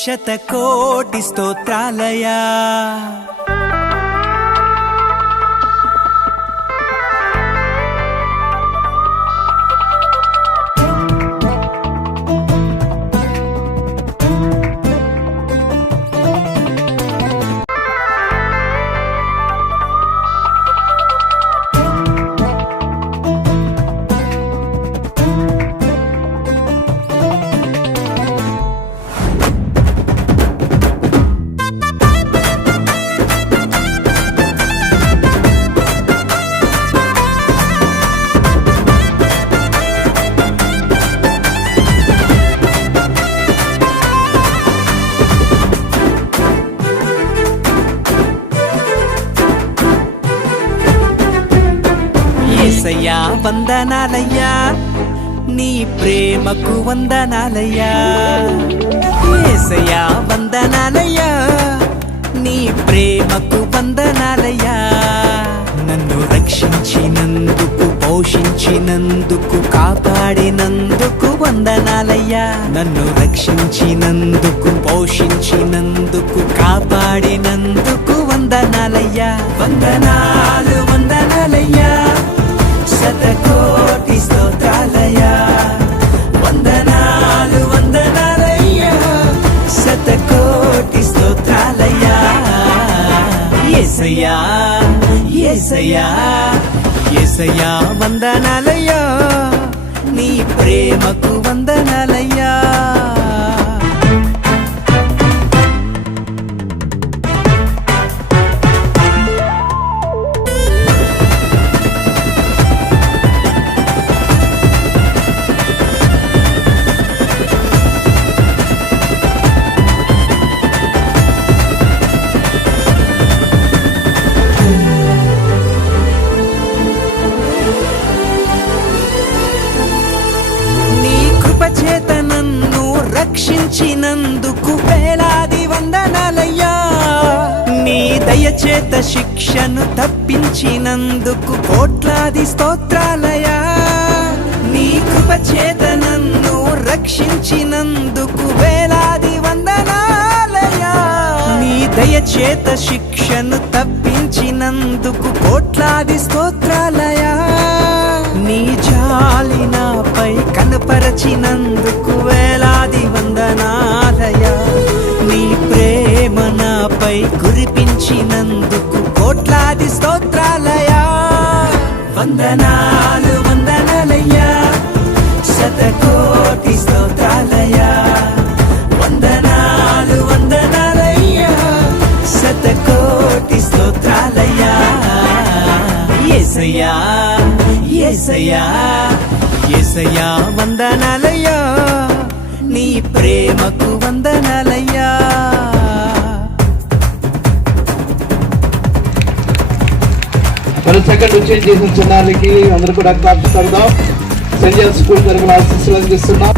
శతకోటి స్తోత్రాలయా. యేసయ్యా వందనాలయ్యా, నీ ప్రేమకు వందనాలయ్యా. యేసయ్యా వందనాలయ్యా, నీ ప్రేమకు వందనాలయ్యా. నన్ను రక్షించినందుకు, పోషించినందుకు, కాపాడినందుకు వందనాలయ్యా. నన్ను రక్షించినందుకు, పోషించినందుకు, కాపాడినందుకు వందనాలయ్యా. వందనాలు వందనాలయ్యా, శతకోటి స్తోత్రాలయా. వందనాలు వందనాలయ్యా, శతకోటి స్తోత్రాలయా. యేసయ్యా యేసయ్యా యేసయ్యా వందనాలయ్యా, నీ ప్రేమకు వందనాలయ్యా. చేత నన్ను రక్షించినందుకు వేలాది వందనాలయ్యా. నీ దయచేత శిక్షను తప్పించినందుకు కోట్లాది స్తోత్రాలయా. నీ కృప చేత నన్ను రక్షించినందుకు వేలాది వందనాలయా. నీ దయచేత శిక్షను తప్పించినందుకు కోట్లాది స్తోత్రాలయా. నీ జాలి నాపై కనపరచినందుకు వేలాది వందనాలయా. నీ ప్రేమ నాపై కురిపించినందుకు కోట్లాది స్తోత్రాలయా. వందనాలు వందనాలయ్యా, శతకోటి స్తోత్రాలయా. వందనాలు వందనాలయ్యా, శతకోటి స్తోత్రాలయా. యేసయ్యా యేసయ్యా యేసయ్యా వందనాలయ్యా, నీ ప్రేమకు వందనాలయ్యా. మరి సెకండ్ వచ్చి చేసిన చిన్నారికి అందరూ కూడా క్లాప్స్ కడదాం. సెంట్ జాన్ స్కూల్ తరఫున ఆశీస్సులు అందిస్తున్నాం.